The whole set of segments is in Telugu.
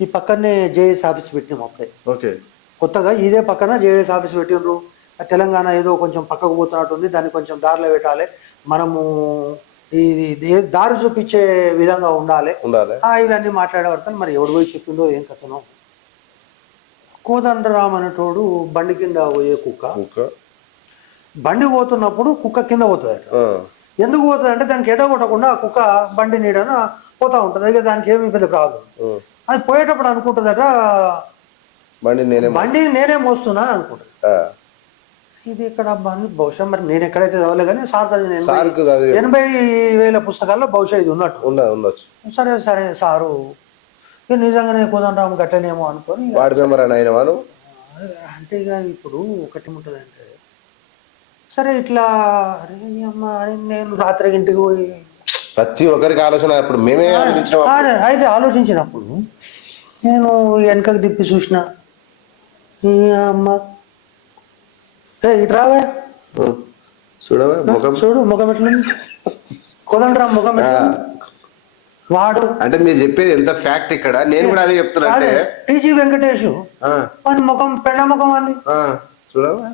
ఈ పక్కనే జేఎస్ ఆఫీస్ పెట్టినాం అప్పుడే. ఓకే. కొత్తగా ఇదే పక్కన జేఎస్ ఆఫీస్ పెట్టిండ్రు. ఆ తెలంగాణ ఏదో కొంచెం పక్కకు పోతున్నట్టుంది దాన్ని కొంచెం దారిలో పెట్టాలి. మనము ఇది దారి చూపించే విధంగా ఉండాలి. ఇవన్నీ మాట్లాడే వరకు మరి ఎవడు పోయి చెప్పిండో ఏం కథనో. కోదండరామ్ అనేటోడు బండి కింద పోయే కుక్క. బండి పోతున్నప్పుడు కుక్క కింద పోతుంది ఎందుకు పోతుంది అంటే దానికి ఎడ కొట్టకుండా ఆ కుక్క బండి నీడన పోతా ఉంటుంది. ఇక దానికి ఏమి పెద్ద ప్రాబ్లం. అది పోయేటప్పుడు అనుకుంటుందట బండి నేనే బండి నేనే మోస్తున్నా అనుకుంటుంది ఆ, ఇది ఇక్కడ బహుశా మరి నేను ఎక్కడైతే చదవలే కానీ సార్ చదివిన ఎనభై- వేల పుస్తకాల్లో బహుశా ఇది ఉన్నట్టు. ఉండ ఉండొచ్చు. సరే సరే సారు. ఇక నిజంగానే కోదండరామ్ గట్టనేమో అనుకొని వార్డు మెంబర్ అని అయిన వాను అంటే ఇక ఇప్పుడు ఒకటి ఉంటుంది అంటే సరే ఇట్లా అరే అమ్మ అని నేను రాత్రి ఇంటికి పోయి ప్రతి ఒక్కరికి ఆలోచన మేమే అయితే ఆలోచించినప్పుడు నేను వెనకకి తిప్పి చూసిన. అమ్మ? ఏ ఇటు రావే. చూడవా? ముఖం? చూడు ముఖం ఎట్లుంది? కోదండరామ్ ముఖం వాడు. అంటే మీరు చెప్పేది ఎంత ఫ్యాక్ట్ ఇక్కడ? నేను కూడా అదే చెప్తున్నా అంటే. టీజీ వెంకటేష్. వాని ముఖం పెండ ముఖం ఆ, చూడవా?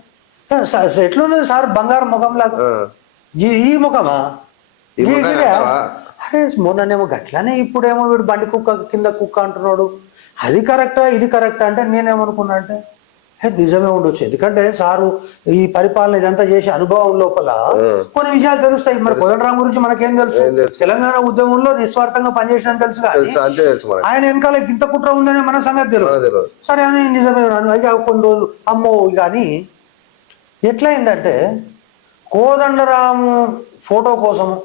ఎట్లుంది సార్ బంగారు ముఖం లాగా? ఈ ఈ ముఖమా? అరే మొన్ననేమో గట్లనే ఇప్పుడేమో వీడు బండి కుక్క కింద కుక్క అంటున్నాడు. అది కరెక్టా ఇది కరెక్టా అంటే నేనేమనుకున్నా అంటే నిజమే ఉండొచ్చు. ఎందుకంటే సారు ఈ పరిపాలన ఇదంతా చేసే అనుభవం లోపల కొన్ని విషయాలు తెలుస్తాయి. మరి కోదండరాం గురించి మనకేం తెలుసు? ఏం తెలుసు? తెలంగాణ ఉద్యమంలో నిస్వార్థంగా పనిచేసిన తెలుసు ఆయన వెనకాల గింత కుట్ర ఉందనే మన సంగతి తెలియదు. సరే అని నిజమే అయ్యా కొన్ని రోజులు అమ్మో కానీ ఎట్లయిందంటే కోదండరాము ఫోటో కోసము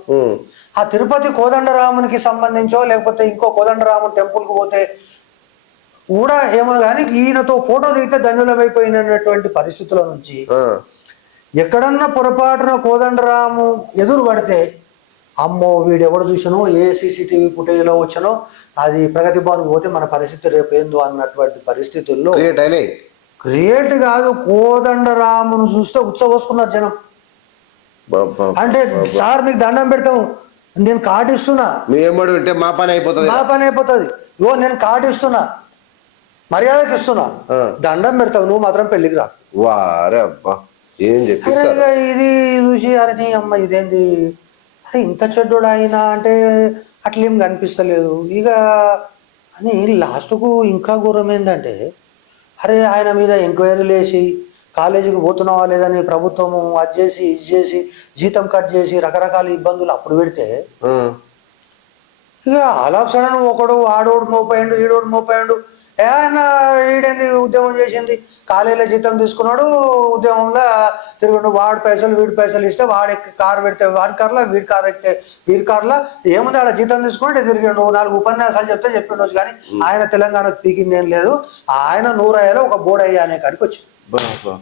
ఆ తిరుపతి కోదండరామునికి సంబంధించో లేకపోతే ఇంకో కోదండరాము టెంపుల్కి పోతే కూడా ఏమో కానీ ఈయనతో ఫోటో దిగితే ధన్యులమైపోయినటువంటి పరిస్థితుల నుంచి ఎక్కడన్నా పొరపాటున కోదండరాము ఎదురు పడితే అమ్మో వీడు ఎవడు చూసానో ఏ సీసీటీవీ ఫుటేజ్లో వచ్చానో అది ప్రగతి భవన్కి పోతే మన పరిస్థితి రేపు ఏందో అన్నటువంటి పరిస్థితుల్లో క్రియేట్ అయినాయి. క్రియేట్ కాదు కోదండరామును చూస్తే ఉత్సవస్తున్నారు జనం. అంటే సార్ మీకు దండం పెడతాం నేను కార్డు ఇస్తున్నా. మీ ఉంటే మా పని అయిపోతుంది నా పని అయిపోతుంది. ఇగో నేను కార్డు ఇస్తున్నా. మర్యాదకి ఇస్తున్నా. దండం పెడతావు నువ్వు మాత్రం పెళ్ళికి రా. వారే అబ్బా ఏం ఇక ఇది చూసి అరే అమ్మ ఇదేంటి అరే ఇంత చెడ్డోడు అయినా అంటే అట్లేం కనిపిస్తలేదు. ఇక అని లాస్ట్కు ఇంకా ఘోరం ఏంటంటే అరే ఆయన మీద ఎంక్వైరీలు వేసి కాలేజీకి పోతున్నావా లేదని ప్రభుత్వము అది చేసి ఇది చేసి జీతం కట్ చేసి రకరకాల ఇబ్బందులు అప్పుడు పెడితే ఇక ఆల్ ఆఫ్ సడన్ ఒకడు ఆడోడు మోపాయండు ఈడోడు మోపాయండు ఆయన ఈడేంది ఉద్యమం చేసింది? కాలేజీలో జీతం తీసుకున్నాడు ఉద్యమంలో తిరుగుండు. వాడి పైసలు వీడి పైసలు ఇస్తే వాడి కారు పెడితే వాడి కార్లా వీడి కారు ఎక్కితే వీడి కార్లా. ఏముంది ఆడ జీతం తీసుకుంటే తిరిగిండు. నాలుగు ఉపన్యాసాలు చెప్తే చెప్పిండొచ్చు కానీ ఆయన తెలంగాణకు పీకింది ఏం లేదు. ఆయన నూరయ్యలో ఒక బోడయ్య అనే కాడికి వచ్చి బా, బా.